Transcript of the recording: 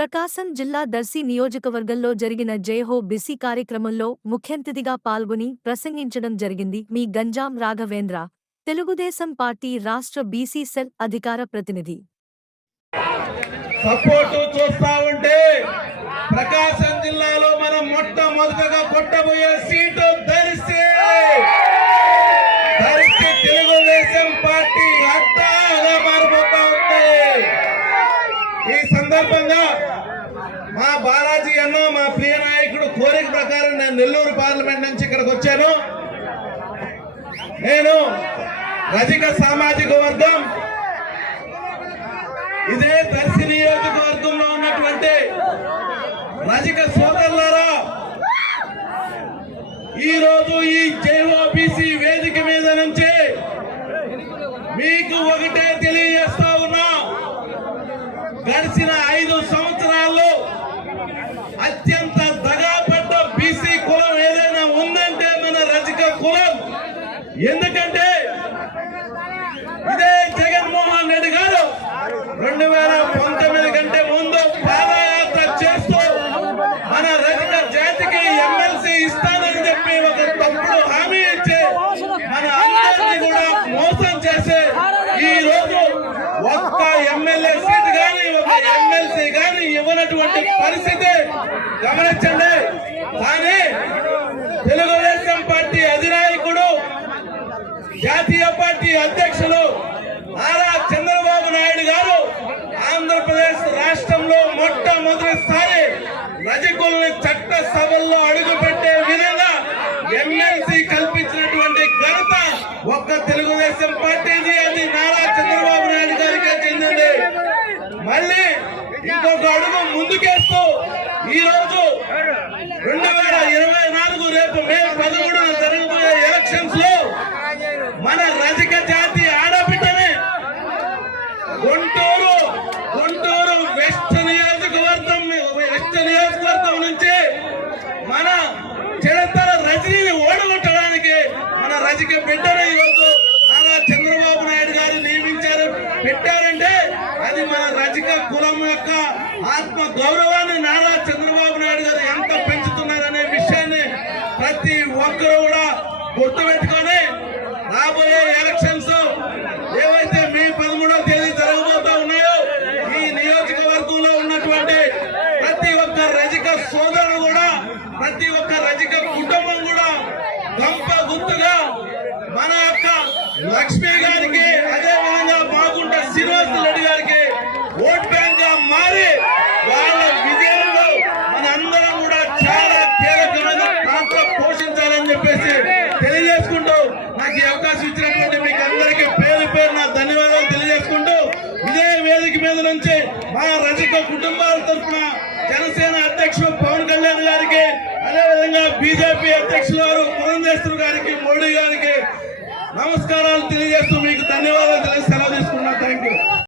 ప్రకాశం జిల్లా దర్శి నియోజకవర్గంలో జరిగిన జయహో బిసి కార్యక్రమంలో ముఖ్యంతిథిగా పాల్గొని ప్రసంగించడం జరిగింది. మీ గంజాం రాఘవేంద్ర, తెలుగుదేశం పార్టీ రాష్ట్ర బీసీ సెల్ అధికార ప్రతినిధి. సపోర్టు చూస్తా ఉంటే ప్రకాశం జిల్లాలో మనం మొట్టమొదటగా కొట్టబోయే సీటు దర్శి తెలుగుదేశం పార్టీ అడ్డాగా మారిపోతా ఉంది. ఈ సందర్భంగా మా బాలాజీ అన్న, మా ప్రియ నాయకుడు కోరిక ప్రకారం నేను నెల్లూరు పార్లమెంట్ నుంచి ఇక్కడికి వచ్చాను. నేను రజక సామాజిక వర్గం, ఇదే దర్శి నియోజకవర్గంలో ఉన్నటువంటి రజక సోదరులారా, ఈ రోజు ఈ జేఓబీసీ వేదిక మీద నుంచి మీకు ఒకటే తెలియజేస్తా ఉన్నా, గడిచిన 5 సంవత్సరాల్లో అత్యంత దగాపడ్డ బీసీ కులం ఏదైనా ఉందంటే మన రజక కులం. ఎందుకంటే ఇదే జగన్మోహన్ రెడ్డి గారు 2019 కంటే ముందు పాదయాత్ర చేస్తూ మన రజక జాతికి ఎమ్మెల్సీ ఇస్తానని చెప్పి ఒక తప్పుడు హామీ ఇచ్చి మన అందరినీ కూడా మోసం చేసే ఈ రోజు ఒక్క ఎమ్మెల్యే సీట్ గాని ఒక ఎమ్మెల్సీ గాని ఇవ్వనటువంటి పరిస్థితి గమనించండి. కానీ తెలుగుదేశం పార్టీ అధినాయకుడు, జాతీయ పార్టీ అధ్యక్షులు నారా చంద్రబాబు నాయుడు గారు ఆంధ్రప్రదేశ్ రాష్ట్రంలో మొట్టమొదటిసారి రజకుల్ని చట్ట సభల్లో అడుగుపెట్టే విధంగా ఎమ్మెల్సీ కల్పించినటువంటి ఘనత ఒక్క తెలుగుదేశం పార్టీది. అది నారా చంద్రబాబు నాయుడు గారికే చెందింది. మళ్ళీ ఇంకొక అడుగు ముందుకేస్తూ ఈ రోజు 2024 రేపు మే 13న జరగబోయే ఎలక్షన్స్ లో మన రజక జాతి ఆడబిడ్డని గుంటూరు వెస్ట్ నియోజకవర్గం నుంచి మన చిరతర రజనీని ఓడగొట్టడానికి మన రజక బిడ్డను ఈరోజు నారా చంద్రబాబు నాయుడు గారు నియమించారు, పెట్టారంటే అది మన రజక కులం యొక్క ఆత్మ గౌరవాన్ని నారా చంద్రబాబు నాయుడు గారు ఎంత పెంచుతున్నారనే విషయాన్ని ప్రతి ఒక్కరూ కూడా గుర్తుపెట్టుకొని రాబోయే ఎలక్షన్స్ ఏవైతే మే 13వ తేదీ జరగబోతా ఉన్నాయో ఈ నియోజకవర్గంలో ఉన్నటువంటి ప్రతి ఒక్క రజక సోదరుడు కూడా, ప్రతి ఒక్క రజక కుటుంబం కూడా గంప గుర్తుగా మన యొక్క లక్ష్మి గారికి, అదే విధంగా బాగుంట శ్రీనివాస రెడ్డి గారికి ఓట్ బ్యాంక్ గా మారి వాళ్ళ విజయంలో మన అందరం కూడా చాలా కీలకమైన పాత్ర పోషించాలని చెప్పేసి తెలియజేసుకుంటూ నాకు ఈ అవకాశం ఇచ్చినటువంటి మీకు అందరికీ పేరు నా ధన్యవాదాలు తెలియజేసుకుంటూ, ఇదే వేదిక మీద నుంచి మా రజక కుటుంబాల తరఫున జనసేన అధ్యక్షుడు పవన్ కళ్యాణ్ గారికి, అదేవిధంగా బీజేపీ అధ్యక్షులు వారు పురంధేశ్వర్ గారికి, మోడీ గారికి నమస్కారాలు తెలియజేస్తూ మీకు ధన్యవాదాలు తెలియజేస్తున్నా. Thank you.